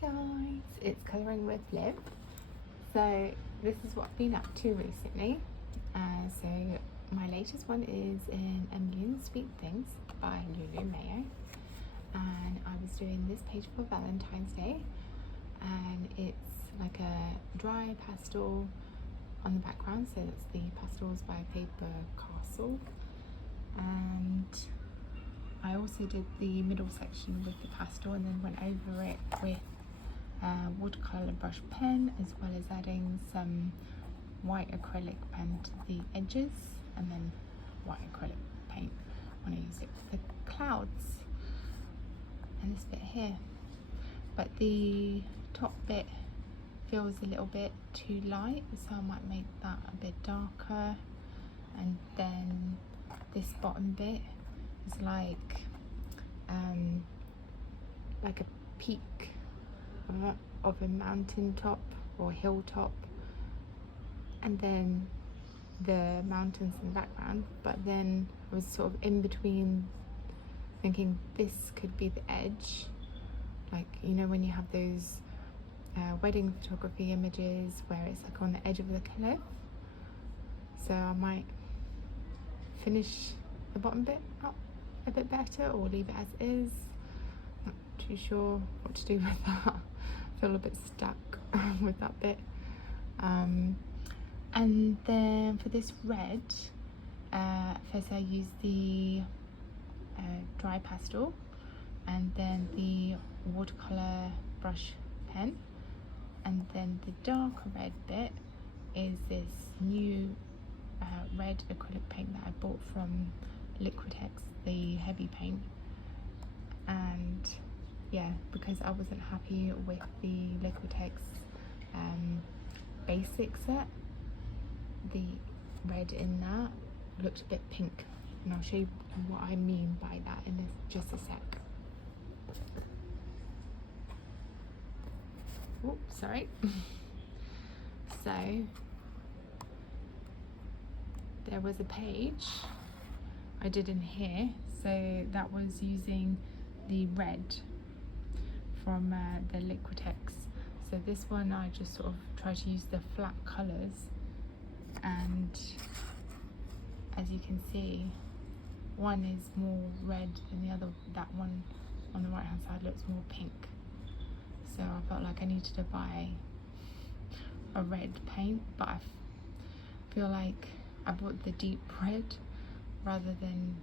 Guys, it's Colouring with Liv. So this is what I've been up to recently. So my latest one is in A Million Sweet Things by Lulu Mayo, and I was doing this page for Valentine's Day, and it's like a dry pastel on the background, so it's the pastels by Paper Castle, and I also did the middle section with the pastel and then went over it with watercolour brush pen, as well as adding some white acrylic pen to the edges and then white acrylic paint when I use it for the clouds and this bit here. But the top bit feels a little bit too light, so I might make that a bit darker, and then this bottom bit is like a peak of a mountain top or hilltop, and then the mountains in the background. But then I was sort of in between thinking this could be the edge, like, you know, when you have those wedding photography images where it's like on the edge of the cliff. So I might finish the bottom bit up a bit better or leave it as is. Not too sure what to do with that. I feel a bit stuck with that bit. And then for this red, first I used the dry pastel and then the watercolor brush pen, and then the darker red bit is this new red acrylic paint that I bought from Liquitex, the heavy paint. And yeah, because I wasn't happy with the Liquitex basic set, the red in that looked a bit pink, and I'll show you what I mean by that in just a sec. Oh, sorry. So there was a page I did in here, so that was using the red from the Liquitex. So this one I just sort of try to use the flat colours, and as you can see, one is more red than the other. That one on the right hand side looks more pink, so I felt like I needed to buy a red paint, but I feel like I bought the deep red rather than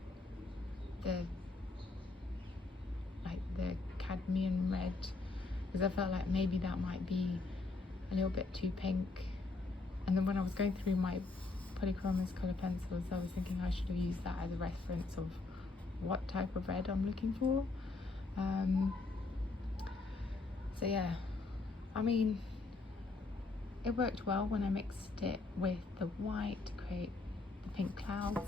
the cadmium red, because I felt like maybe that might be a little bit too pink. And then when I was going through my Polychromos colour pencils, I was thinking I should have used that as a reference of what type of red I'm looking for. So yeah, I mean, it worked well when I mixed it with the white to create the pink clouds.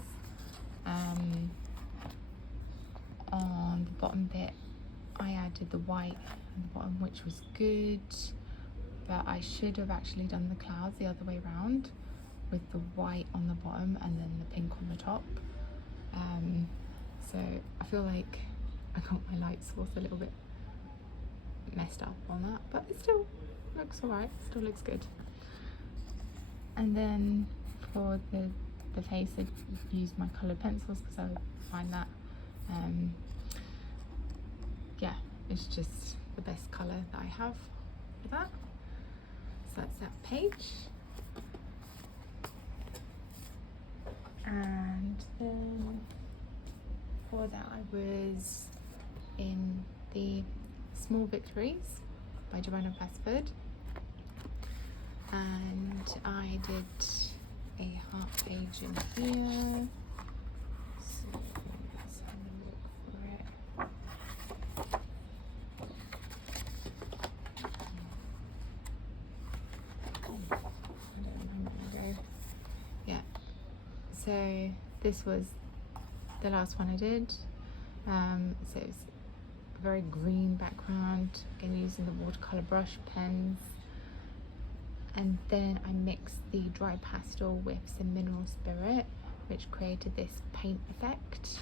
On the bottom bit I added the white on the bottom, which was good, but I should have actually done the clouds the other way around, with the white on the bottom and then the pink on the top. So I feel like I got my light source a little bit messed up on that, but it still looks alright, still looks good. And then for the face, I used my coloured pencils because I find that yeah, it's just the best colour that I have for that. So that's that page. And then before that I was in the Small Victories by Joanna Basford, and I did a half page in here. So let's have a look for it. I don't know where to go. Yeah, so this was the last one I did. So it's a very green background, again using the watercolor brush pens, and then I mixed the dry pastel with some mineral spirit, which created this paint effect.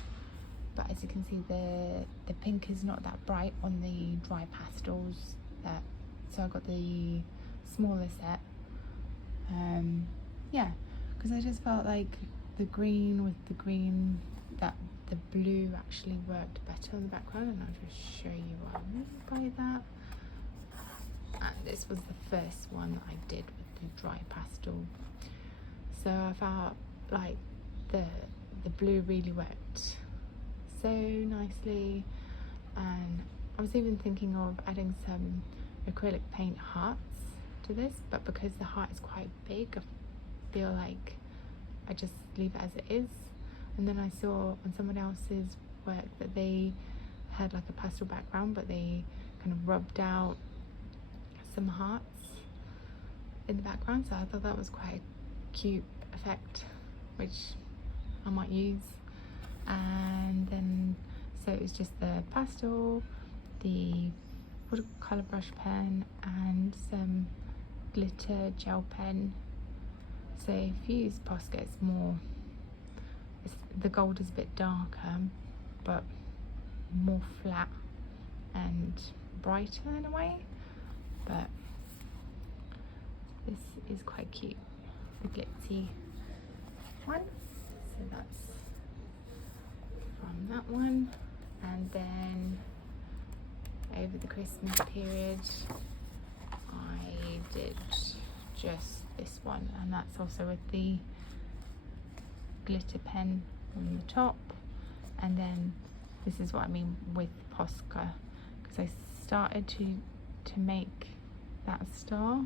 But as you can see, the pink is not that bright on the dry pastels that so I got the smaller set. Yeah, because I just felt like the green with the green, that the blue actually worked better on the background, and I'll just show you what I mean by that. And this was the first one that I did with the dry pastel, so I felt like the blue really worked so nicely. And I was even thinking of adding some acrylic paint hearts to this, but because the heart is quite big, I feel like I just leave it as it is. And then I saw on someone else's work that they had like a pastel background, but they kind of rubbed out some hearts in the background, so I thought that was quite a cute effect, which I might use. And then so it was just the pastel, the watercolor brush pen, and some glitter gel pen. So if you use Posca, it's more, the gold is a bit darker but more flat and brighter in a way, but this is quite cute, the glitzy one. So that's from that one. And then over the Christmas period I did just this one, and that's also with the glitter pen on the top. And then this is what I mean with Posca, because I started to make that star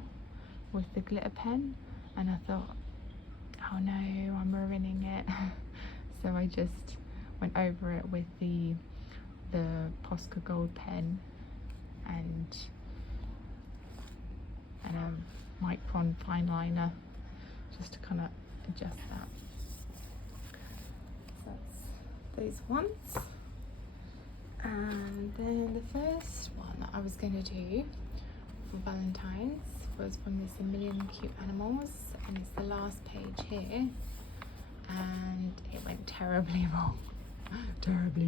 with the glitter pen, and I thought, oh no, I'm ruining it. So I just went over it with the Posca gold pen and a micron fine liner, just to kind of adjust that. So that's those ones. And then the first one that I was going to do for Valentine's was from this A Million Cute Animals, and it's the last page here, and it went terribly wrong.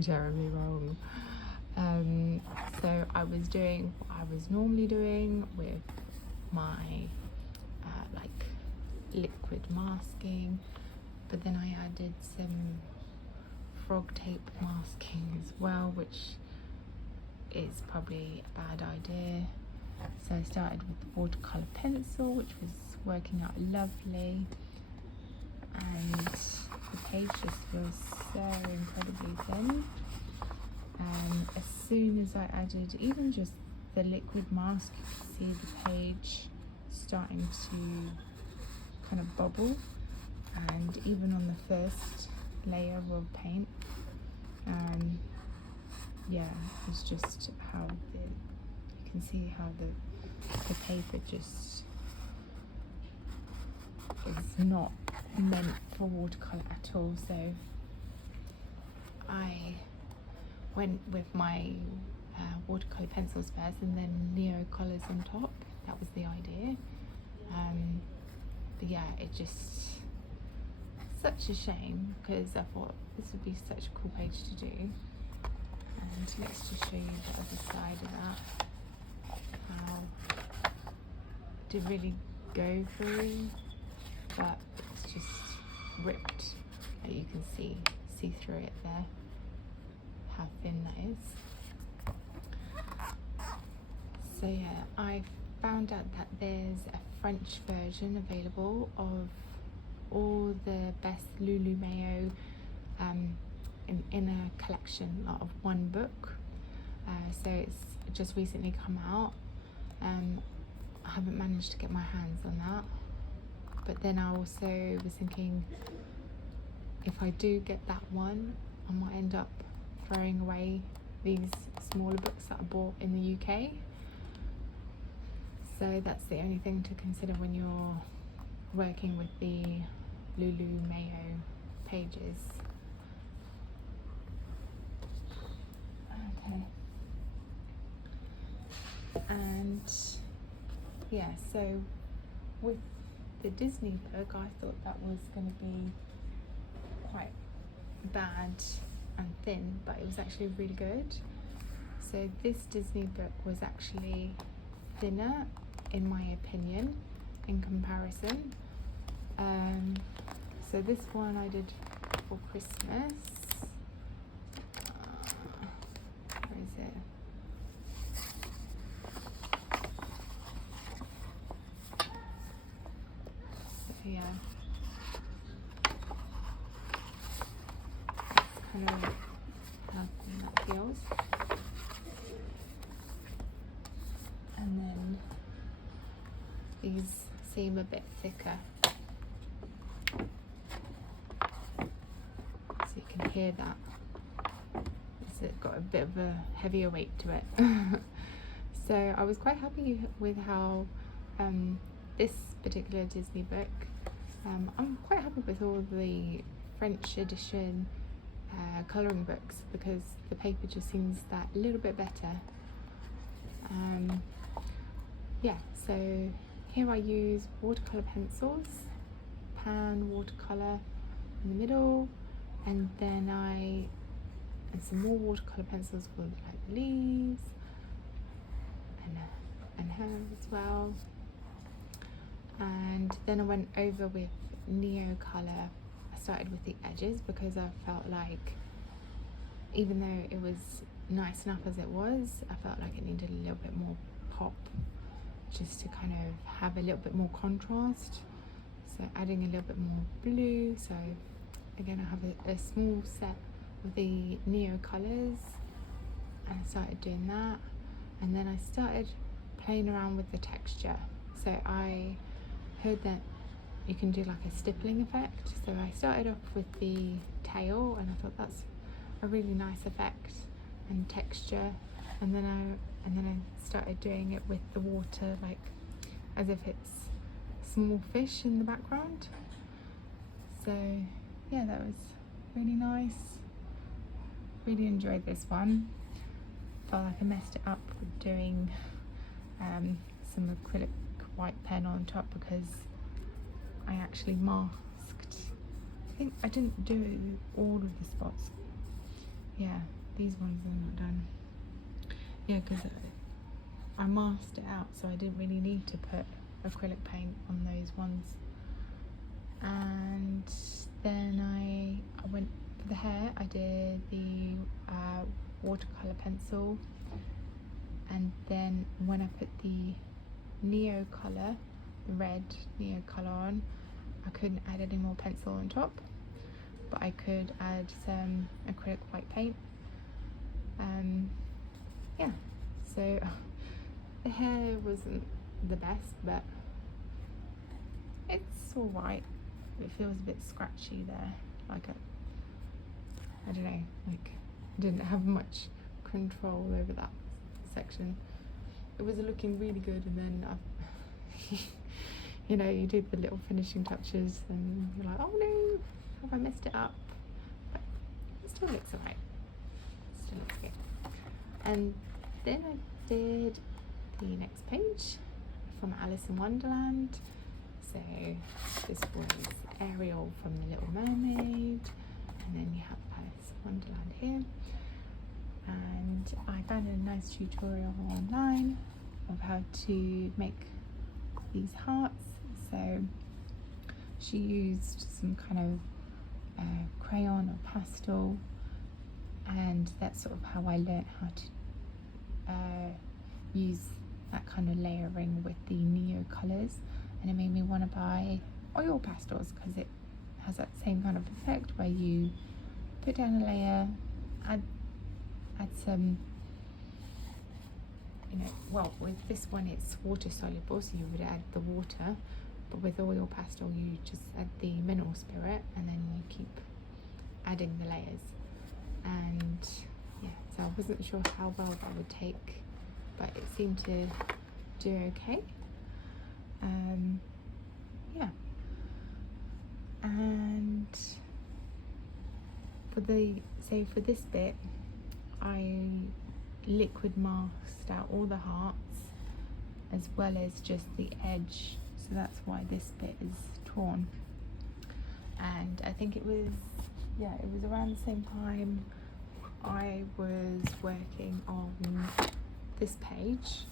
terribly wrong. So I was doing what I was normally doing with my like liquid masking, but then I added some frog tape masking as well, which is probably a bad idea. So I started with the watercolor pencil, which was working out lovely, and the page just was so incredibly thin. And as soon as I added even just the liquid mask, you could see the page starting to kind of bubble, and even on the first layer of paint, yeah, it's just how you can see how the paper just is not meant for watercolor at all. So I went with my watercolor pencils first, and then Neo colors on top. That was the idea. But yeah, it just, such a shame, because I thought this would be such a cool page to do. And let's just show you the other side of that, how it did really go through, but it's just ripped. You can see through it there, how thin that is. So yeah, I found out that there's a French version available of all the best Lulu Mayo in a collection of one book. So it's just recently come out. I haven't managed to get my hands on that, but then I also was thinking, if I do get that one, I might end up throwing away these smaller books that I bought in the UK. So that's the only thing to consider when you're working with the Lulu Mayo pages. Okay. And yeah, so with the Disney book, I thought that was going to be quite bad and thin, but it was actually really good. So this Disney book was actually thinner in my opinion in comparison. So this one I did for Christmas. Where is it? So yeah, it's kind of how that feels. And then these seem a bit thicker, so you can hear that. It's got a bit of a heavier weight to it. So I was quite happy with how this particular Disney book, I'm quite happy with all the French edition colouring books, because the paper just seems that little bit better. Yeah, so here I use watercolour pencils, pan watercolour in the middle, and then and some more watercolour pencils for like the leaves and her as well. And then I went over with Neocolor. I started with the edges because I felt like, even though it was nice enough as it was, I felt like it needed a little bit more pop, just to kind of have a little bit more contrast. So adding a little bit more blue. So again, I have a small set of the Neo colours, and I started doing that, and then I started playing around with the texture. So I heard that you can do like a stippling effect, so I started off with the tail, and I thought that's a really nice effect and texture, and then I started doing it with the water, like as if it's small fish in the background. So yeah, that was really nice. Really enjoyed this one. Felt like I messed it up with doing some acrylic white pen on top, because I actually masked. I think I didn't do all of the spots. Yeah, these ones are not done. Yeah, because I masked it out, so I didn't really need to put acrylic paint on those ones. And then I went for the hair. I did the watercolor pencil, and then when I put the Neo color, the red Neo color on, I couldn't add any more pencil on top, but I could add some acrylic white paint. Yeah, so the hair wasn't the best, but it's alright. It feels a bit scratchy there, like I don't know, like I didn't have much control over that section. It was looking really good, and then you know, you do the little finishing touches and you're like, oh no, have I messed it up? But it still looks alright. Still looks good. And then I did the next page from Alice in Wonderland. So this was Ariel from The Little Mermaid, and then you have Alice in Wonderland here. And I found a nice tutorial online of how to make these hearts. So she used some kind of crayon or pastel, and that's sort of how I learnt how to use that kind of layering with the Neo colours. And it made me want to buy oil pastels, because it has that same kind of effect where you put down a layer, add some, you know, well, with this one it's water soluble, so you would add the water, but with oil pastel you just add the mineral spirit, and then you keep adding the layers. And yeah, so I wasn't sure how well that would take, but it seemed to do okay. Yeah, and for this bit I liquid masked out all the hearts as well as just the edge, so that's why this bit is torn. And I think it was around the same time I was working on this page,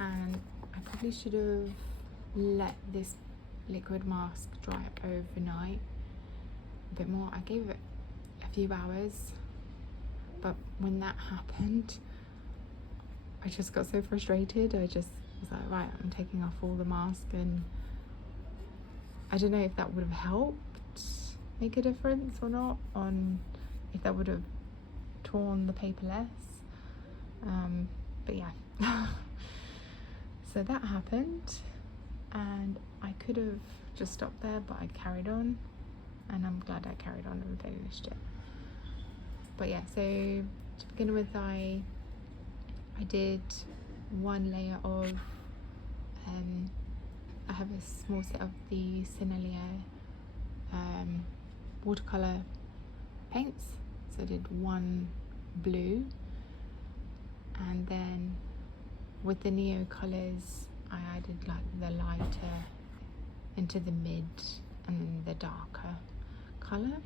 and I probably should have let this liquid mask dry overnight a bit more. I gave it a few hours, but when that happened, I just got so frustrated. I just was like, right, I'm taking off all the mask, and I don't know if that would have helped make a difference or not, on if that would have torn the paper less. But yeah. So that happened, and I could have just stopped there, but I carried on, and I'm glad I carried on and finished it. But yeah, so to begin with, I did one layer of I have a small set of the Sennelier watercolor paints, so I did one blue, and then with the Neo colors I added like the lighter into the mid and the darker color.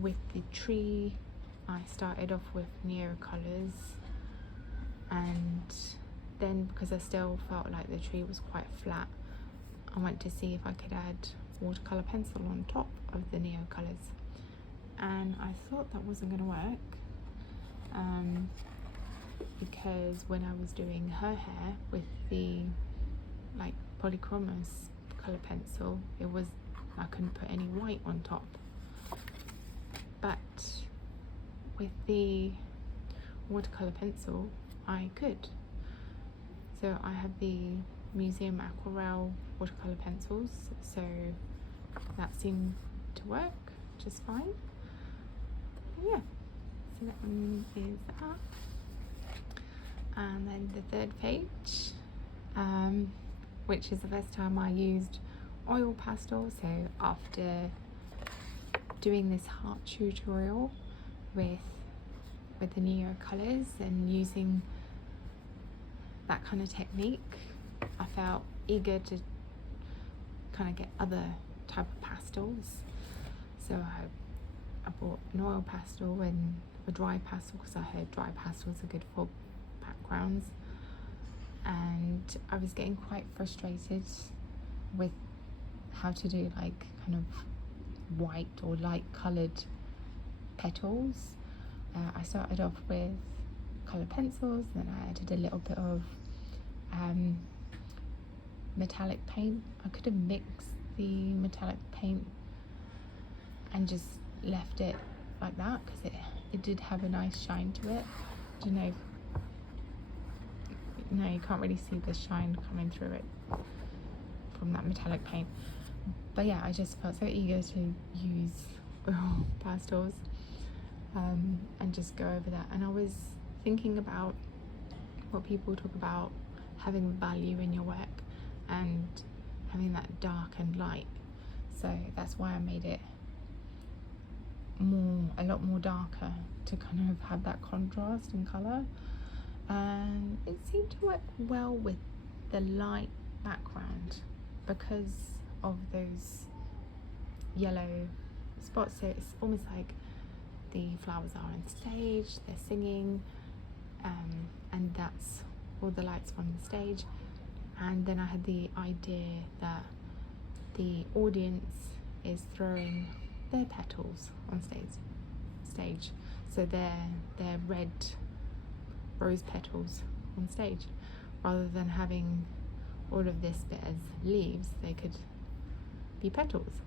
With the tree I started off with Neo colors, and then because I still felt like the tree was quite flat, I went to see if I could add watercolor pencil on top of the Neo colors, and I thought that wasn't going to work because when I was doing her hair with the like polychromos color pencil, it was, I couldn't put any white on top, but with the watercolor pencil I could. So I have the Museum Aquarelle watercolor pencils, so that seemed to work just fine. But yeah, so that one is up. And then the third page, which is the first time I used oil pastel. So after doing this heart tutorial with the Neo colors and using that kind of technique, I felt eager to kind of get other type of pastels. So I bought an oil pastel and a dry pastel, because I heard dry pastels are good for backgrounds, and I was getting quite frustrated with how to do like kind of white or light coloured petals. I started off with colour pencils, then I added a little bit of metallic paint. I could have mixed the metallic paint and just left it like that, because it did have a nice shine to it. I don't know if, no, you can't really see the shine coming through it from that metallic paint. But yeah, I just felt so eager to use oil pastels and just go over that. And I was thinking about what people talk about, having value in your work and having that dark and light. So that's why I made it a lot more darker, to kind of have that contrast in colour. And it seemed to work well with the light background because of those yellow spots. So it's almost like the flowers are on stage, they're singing, and that's all the lights from the stage. And then I had the idea that the audience is throwing their petals on stage. So they're red rose petals on stage, rather than having all of this bit as leaves, they could be petals.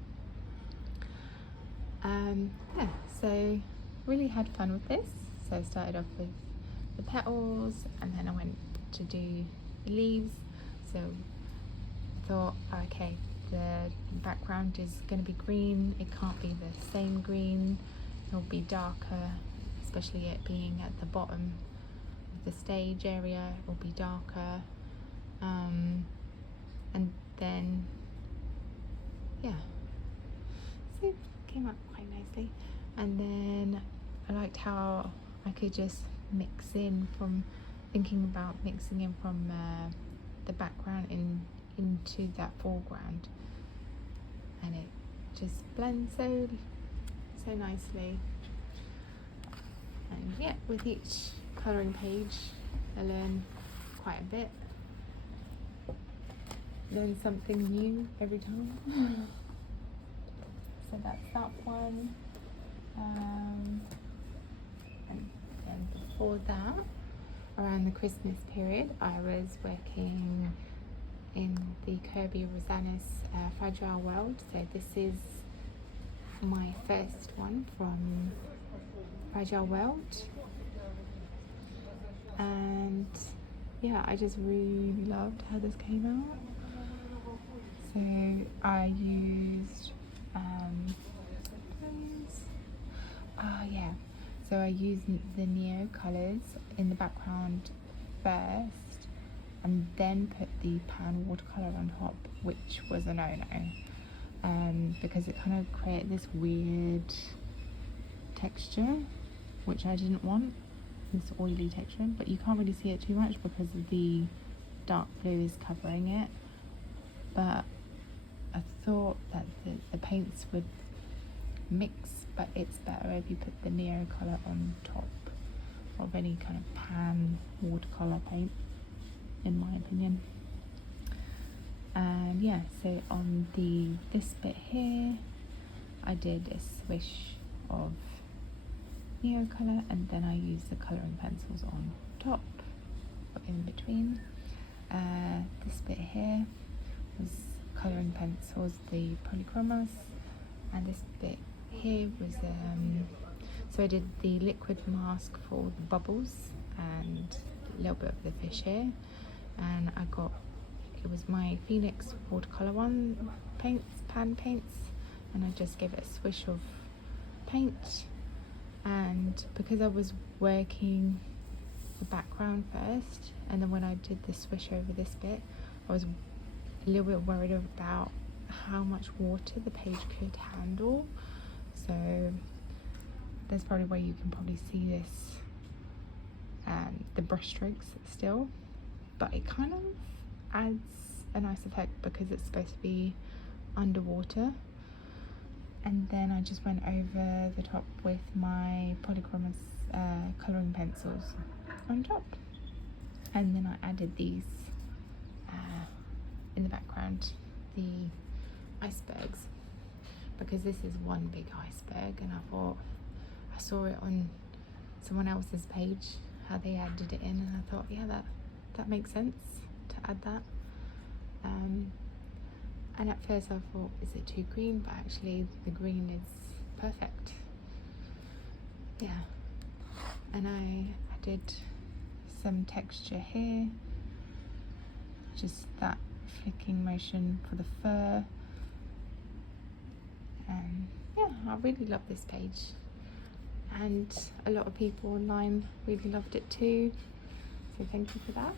Yeah, so really had fun with this. So I started off with the petals, and then I went to do the leaves. So I thought, okay, the background is going to be green, it can't be the same green, it'll be darker, especially it being at the bottom of the stage area, it will be darker. And then yeah, so it came out quite nicely. And then I liked how I could just mix in from thinking about mixing in from the background into that foreground, and it just blends so nicely. And yeah, with each colouring page I learn quite a bit. Learn something new every time. So that's that one. And then before that, around the Christmas period, I was working in the Kirby Rosanis Fragile World. So this is my first one from Fragile World, and yeah, I just really loved how this came out. So I used so I used the Neo colours in the background first, and then put the pan watercolour on top, which was a no-no, because it kind of created this weird texture, which I didn't want, this oily texture, but you can't really see it too much because of the dark blue is covering it. But I thought that the paints would mix, but it's better if you put the Neo colour on top of any kind of pan watercolour paint, in my opinion. And yeah, so on this bit here, I did a swish of Neo colour, and then I used the colouring pencils on top or in between. This bit here was colouring pencils, the polychromos, and this bit here was so I did the liquid mask for the bubbles and a little bit of the fish here, and it was my Phoenix watercolour one pan paints, and I just gave it a swish of paint. And because I was working the background first, and then when I did the swish over this bit, I was a little bit worried about how much water the page could handle. So there's probably where you can probably see this, the brush strokes still, but it kind of adds a nice effect because it's supposed to be underwater. And then I just went over the top with my polychromos colouring pencils on top, and then I added these in the background, the icebergs, because this is one big iceberg, and I saw it on someone else's page how they added it in, and I thought, yeah, that makes sense to add that. And at first I thought, is it too green? But actually the green is perfect. Yeah. And I added some texture here, just that flicking motion for the fur. And yeah, I really love this page, and a lot of people online really loved it too, so thank you for that.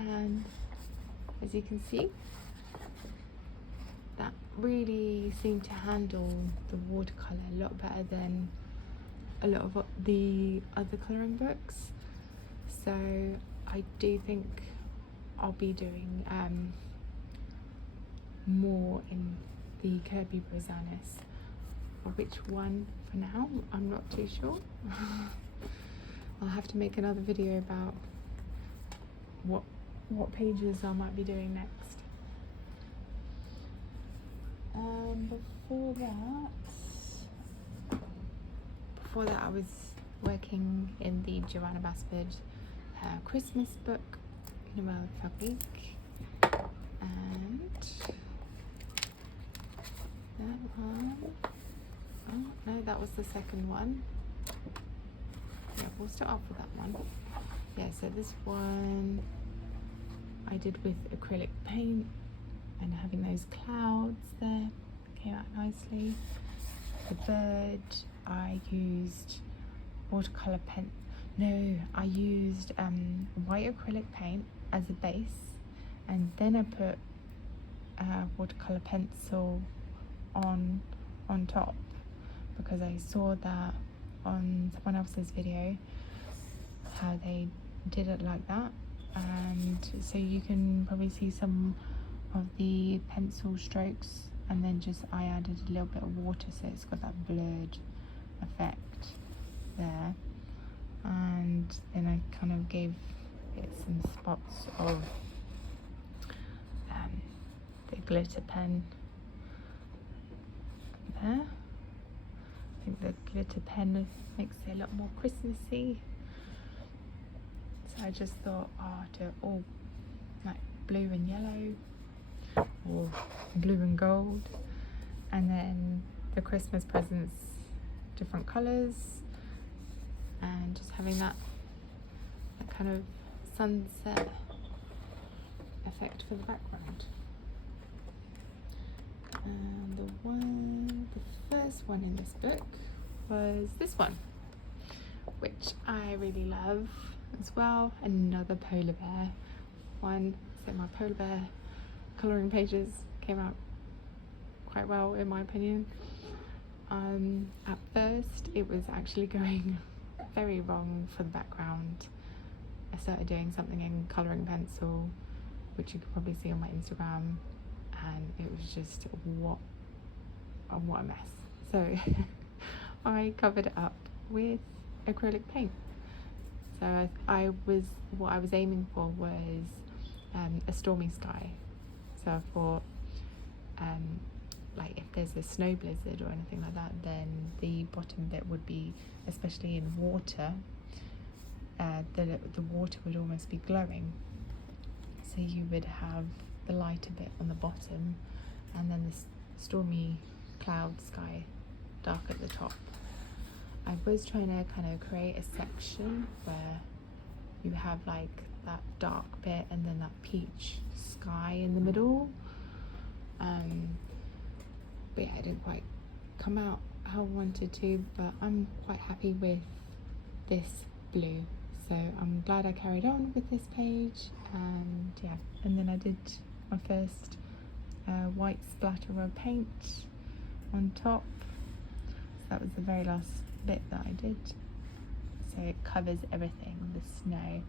And as you can see, that really seemed to handle the watercolour a lot better than a lot of the other colouring books. So I do think I'll be doing more in the Kirby Rosanis. Which one for now, I'm not too sure. I'll have to make another video about what pages I might be doing next. Before that I was working in the Johanna Basford Christmas book, Noël Fabrique, and that one, oh no, that was the second one. Yeah, we'll start off with that one. Yeah, so this one I did with acrylic paint, and having those clouds there came out nicely. The bird, I used watercolor pen. No, I used white acrylic paint as a base, and then I put watercolor pencil on top, because I saw that on someone else's video how they did it like that, and so you can probably see some of the pencil strokes, and then just I added a little bit of water so it's got that blurred effect there. And then I kind of gave get some spots of the glitter pen there. I think the glitter pen makes it a lot more Christmassy. So I just thought, oh, do it all like blue and yellow or blue and gold, and then the Christmas presents different colours, and just having that kind of sunset effect for the background. And the first one in this book was this one, which I really love as well. Another polar bear one. So my polar bear colouring pages came out quite well in my opinion. At first it was actually going very wrong for the background. I started doing something in colouring pencil, which you could probably see on my Instagram, and it was just what a mess. So I covered it up with acrylic paint. So what I was aiming for was a stormy sky. So I thought like if there's a snow blizzard or anything like that, then the bottom bit would be, especially in water, the water would almost be glowing. So you would have the lighter bit on the bottom, and then the stormy cloud sky dark at the top. I was trying to kind of create a section where you have like that dark bit and then that peach sky in the middle. But yeah, it didn't quite come out how I wanted to, but I'm quite happy with this blue. So I'm glad I carried on with this page, and yeah, and then I did my first white splatter of paint on top. So that was the very last bit that I did. So it covers everything, the snow.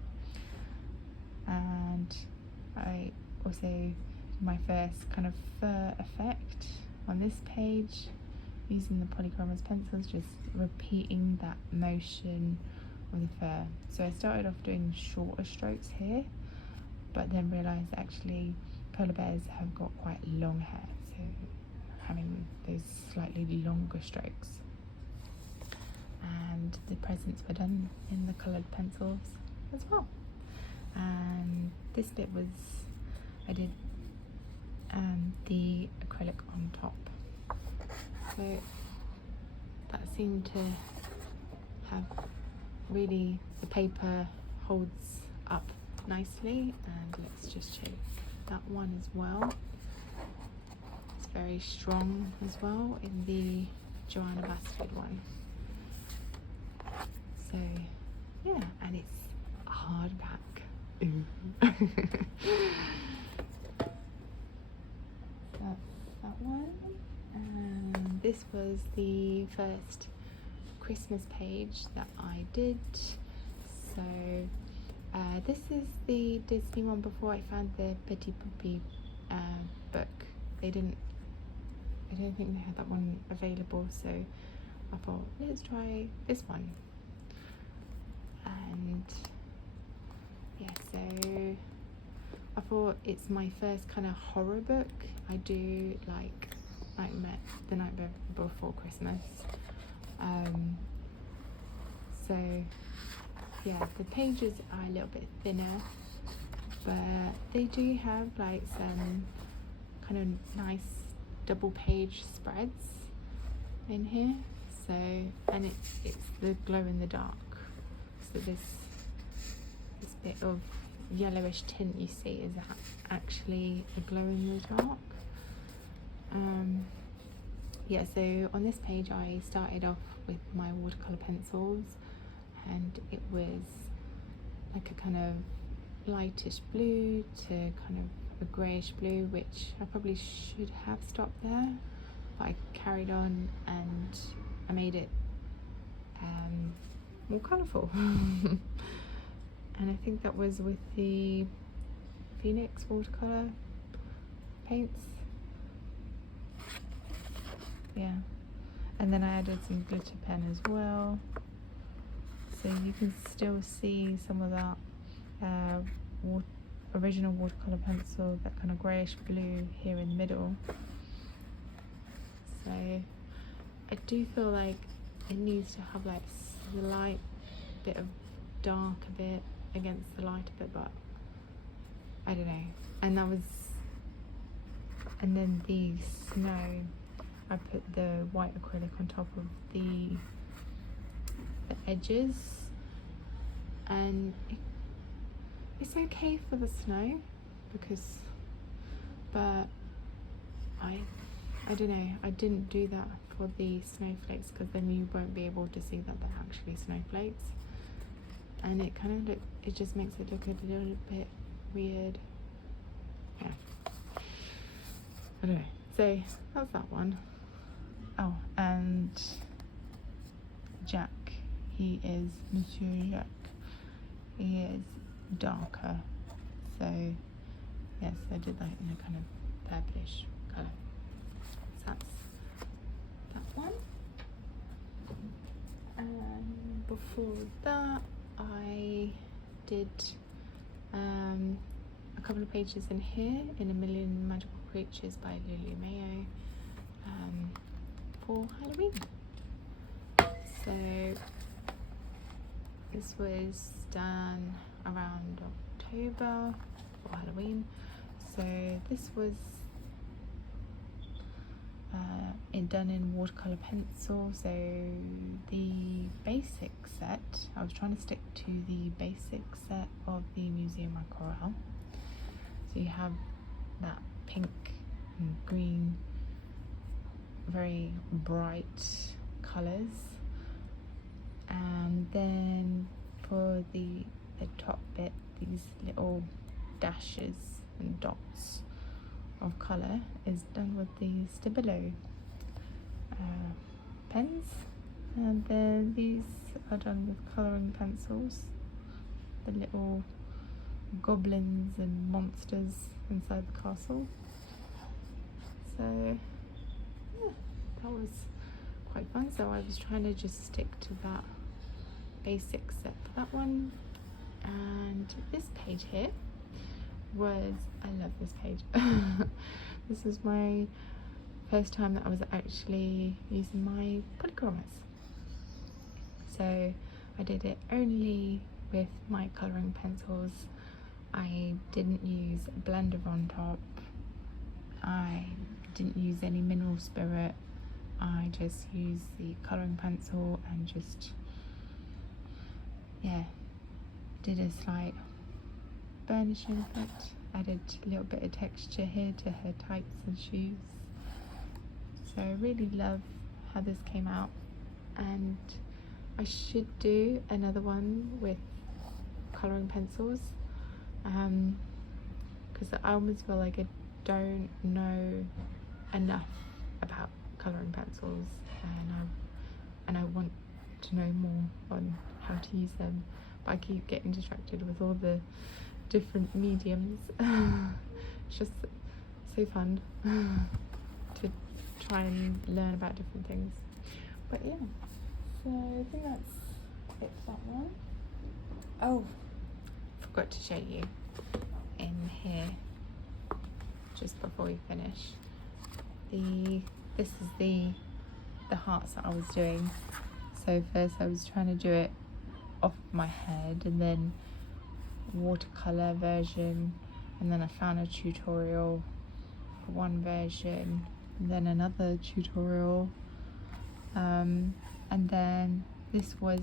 And I also did my first kind of fur effect on this page using the polychromos pencils, just repeating that motion of the fur. So I started off doing shorter strokes here, but then realised actually polar bears have got quite long hair, so having those slightly longer strokes. And the presents were done in the coloured pencils as well. And this bit was, I did the acrylic on top. So that seemed to have really, the paper holds up nicely, and let's just show that one as well. It's very strong as well in the Joanna Basford one. So yeah, and it's hardback. That's that one. And this was the first Christmas page that I did. So this is the Disney one before I found the Petit Puppy book. I don't think they had that one available, so I thought, let's try this one. And yeah, so I thought it's my first kind of horror book. I do like The Night Before Christmas. So yeah, the pages are a little bit thinner, but they do have like some kind of nice double page spreads in here. So, and it's the glow in the dark. So this bit of yellowish tint you see is actually a glow in the dark. Yeah, so on this page I started off with my watercolor pencils, and it was like a kind of lightish blue to kind of a greyish blue, which I probably should have stopped there, but I carried on and I made it more colourful. And I think that was with the Phoenix watercolor paints. Yeah, and then I added some glitter pen as well, so you can still see some of that uh, original watercolor pencil, that kind of greyish blue here in the middle. So I do feel like it needs to have like slight bit of dark a bit against the light a bit, but I don't know. And then the snow, I put the white acrylic on top of the edges, and it's okay for the snow but I don't know, I didn't do that for the snowflakes because then you won't be able to see that they're actually snowflakes, and it kind of it just makes it look a little bit weird. Yeah, anyway, so that's that one. Oh, and Jack, he is Monsieur Jacques. He is darker, so yes, I did that in a kind of purplish colour. So that's that one. And before that, I did a couple of pages in here in A Million Magical Creatures by Lulu Mayo for Halloween. So this was done around October for Halloween. So this was done in watercolor pencil. So the basic set, I was trying to stick to the basic set of the Museum Aquarelle. So you have that pink and green, very bright colors, and then for the top bit, these little dashes and dots of color is done with the Stabilo pens, and then these are done with coloring pencils, the little goblins and monsters inside the castle. So yeah, that was quite fun. So I was trying to just stick to that basic set for that one. And this page here was, I love this page. This is my first time that I was actually using my polychromos. So I did it only with my colouring pencils. I didn't use a blender on top. I didn't use any mineral spirit. I just used the colouring pencil and just, yeah, did a slight burnishing effect. Added a little bit of texture here to her tights and shoes. So I really love how this came out, and I should do another one with colouring pencils, because I almost feel like I don't know enough about colouring pencils, and I want to know more on how to use them, but I keep getting distracted with all the different mediums. It's just so fun to try and learn about different things. But yeah, so I think that's it for that one. Oh, forgot to show you in here just before we finish. This is the hearts that I was doing. So first I was trying to do it off my head, and then watercolor version, and then I found a tutorial for one version, and then another tutorial, and then this was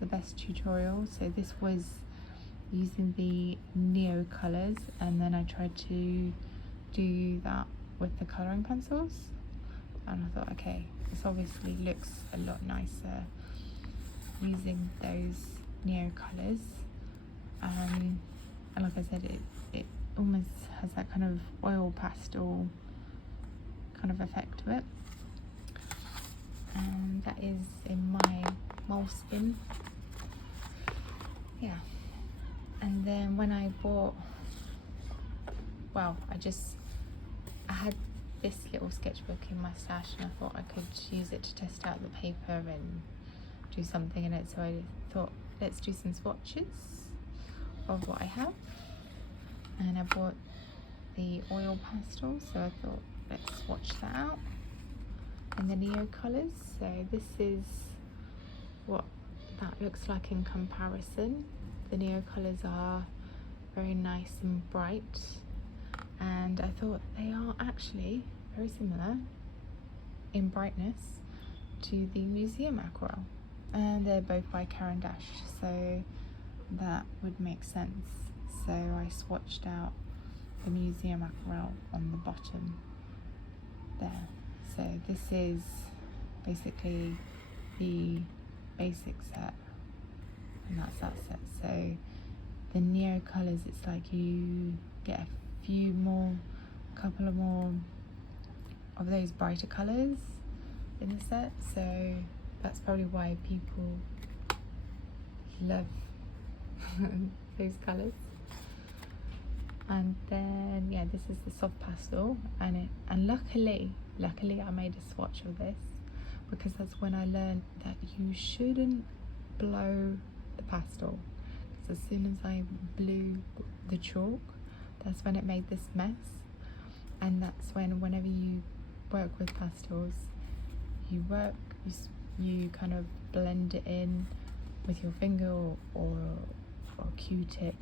the best tutorial. So this was using the Neo colors, and then I tried to do that with the coloring pencils, and I thought, okay, this obviously looks a lot nicer using those Neo colors. And like I said, it almost has that kind of oil pastel kind of effect to it, and that is in my Moleskine. Yeah, and then when I bought, well, I had this little sketchbook in my stash, and I thought I could use it to test out the paper and do something in it, so I thought, let's do some swatches of what I have, and I bought the oil pastel, so I thought let's swatch that out. And the Neo colours, so this is what that looks like in comparison. The Neo colours are very nice and bright, and I thought they are actually very similar in brightness to the Museum Aquarelle, and they're both by Caran d'Ache, so that would make sense. So I swatched out the Museum Aquarelle on the bottom there. So this is basically the basic set, and that's that set. So the Neo colours, it's like you get a couple of more of those brighter colours in the set, so that's probably why people love those colours. And then yeah, this is the soft pastel, and luckily I made a swatch of this, because that's when I learned that you shouldn't blow the pastel, because as soon as I blew the chalk, that's when it made this mess. And that's when, whenever you work with pastels, you kind of blend it in with your finger or Q-tip,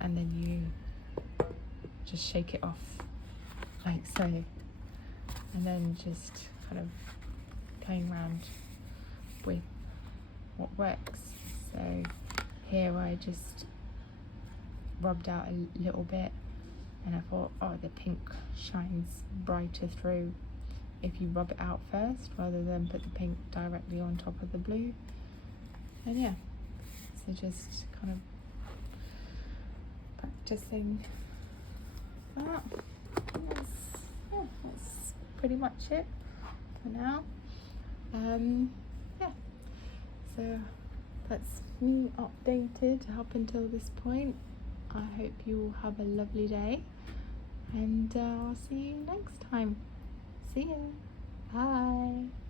and then you just shake it off like so, and then just kind of playing around with what works. So here I just rubbed out a little bit, and I thought, oh, the pink shines brighter through if you rub it out first rather than put the pink directly on top of the blue. And yeah, so just kind of practicing that. That's pretty much it for now. Yeah, so that's me updated up until this point. I hope you all have a lovely day, and I'll see you next time. See ya. Bye.